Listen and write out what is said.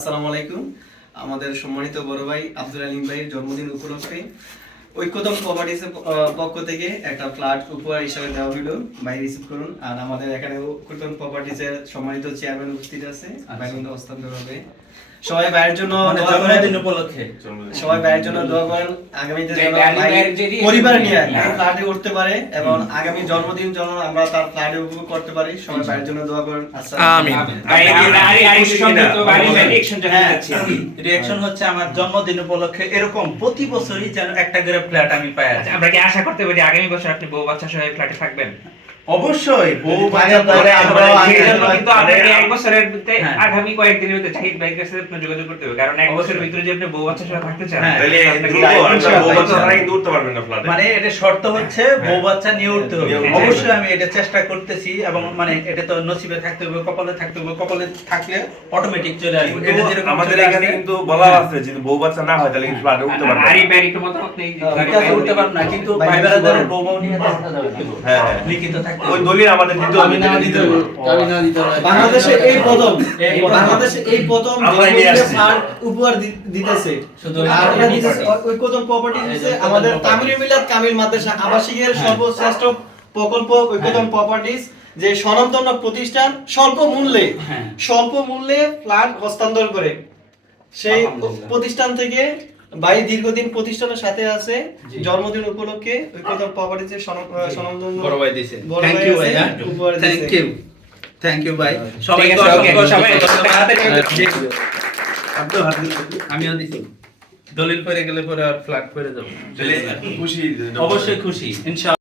আসসালামু আলাইকুম। আমাদের সম্মানিত বড় ভাই আব্দুল আলিম ভাইয়ের জন্মদিন উপলক্ষে ঐক্যতম প্রপার্টিস পক্ষ থেকে একটা ফ্ল্যাট উপহার হিসাবে দেওয়া হলো ভাই রিসিভ করুন আর আমাদের এখানে ঐক্যতম প্রপার্টিসের সম্মানিত চেয়ারম্যান উপস্থিত আছে হস্তান্তর হবে সবাই ভাইয়ের জন্য মানে জন্মদিন উপলক্ষে সবাই ভাইয়ের জন্য দোয়া করেন আগামীতে যেন পরিবার নিয়ে হ্যাঁ। ফ্ল্যাটে উঠতে পারে এবং আগামী জন্মদিন যেন আমরা তার ফ্ল্যাটে উপভোগ করতে পারি সবাই ভাইয়ের জন্য দোয়া করেন আমিন। ভাই, হ্যাঁ। রিয়াকশন হচ্ছে আমার জন্মদিন উপলক্ষে এরকম প্রতি বছরই যেন একটা করে ফ্ল্যাট আমি পাই আচ্ছা, আমরা কি আশা করতে পারি আগামী বছর আপনি বউ বাচ্চা সহ ফ্ল্যাটে থাকবেন? অবশ্যই বউ মানে বাচ্চা পরে আমরা কিন্তু আপনাকে এক বছরের ভিতরে হ্যাঁ। আগামী কয়েকদিনের ভিতরে জাহিদ ভাইয়ের কাছে আপনি যোগাযোগ করতে হবে। কারণ এক বছরের ভিতরে যে আপনি বউ বাচ্চা সহ থাকতে চান হ্যাঁ। তাহলে বউ বাচ্চা ছাড়া কিন্তু উঠতে পারবেন না ফ্ল্যাটে মানে এটা শর্ত হচ্ছে বউ বাচ্চা নিয়ে উঠতে হবে। অবশ্যই আমি এটা চেষ্টা করতেছি এবং মানে এটা তো নসিবে থাকতে হবে কপালে থাকতে হবে। কপালে থাকলে অটোমেটিক চলে আসবে। এটা যেরকম আমাদের এখানে কিন্তু বলা আছে যদি বউ বাচ্চা না হয় তাহলে কিন্তু ফ্ল্যাটে উঠতে পারবে আরি না। ভাইয়ের একটু মতামত নেই। ঠিক আছে, উঠতে পারব না কিন্তু ভাই, ভাই বেড়াদারের বলেন। বউ বউ নিয়ে থাকতে হবে হ্যাঁ, হ্যাঁ। লিখিত থাকতে ওই দলিল আমাদের দিতে হবে যেটা দিতে হবে। বাংলাদেশে এই প্রথম এই প্রথম। বাংলাদেশে এই প্রথম আমরাই নিয়ে আসছি। উপহার দিতেছে শুধু আর ওই এটা property। দিতেছে ঐ- ঐক্যতম প্রপার্টি যে দিতেছে আমাদের তামিল মিলাদ কামিল মাদ্রাসা আবাসিকের হ্যাঁ। সর্বশ্রেষ্ঠ প্রকল্প ঐক্যতম প্রপার্টিজ যে স্বনামধন্য প্রতিষ্ঠান স্বল্প মূল্যে। স্বল্প মূল্যে ফ্ল্যাট হস্তান্তর করে সেই প্রতিষ্ঠান থেকে ভাই দীর্ঘদিন প্রতিষ্ঠানের সাথে আছে জন্মদিন উপলক্ষে সনন্দন বড় ভাই দিয়েছে। থ্যাংক ইউ ভাই। থ্যাংক ইউ থ্যাংক ইউ ভাই। ঠিক সবাইকে অসংখ্য সবাই আমিও দিছি। দলিল পরে গেলে পরে আর ফ্ল্যাট করে যাব। খুশি অবশ্যই খুশি ইনশাআল্লাহ।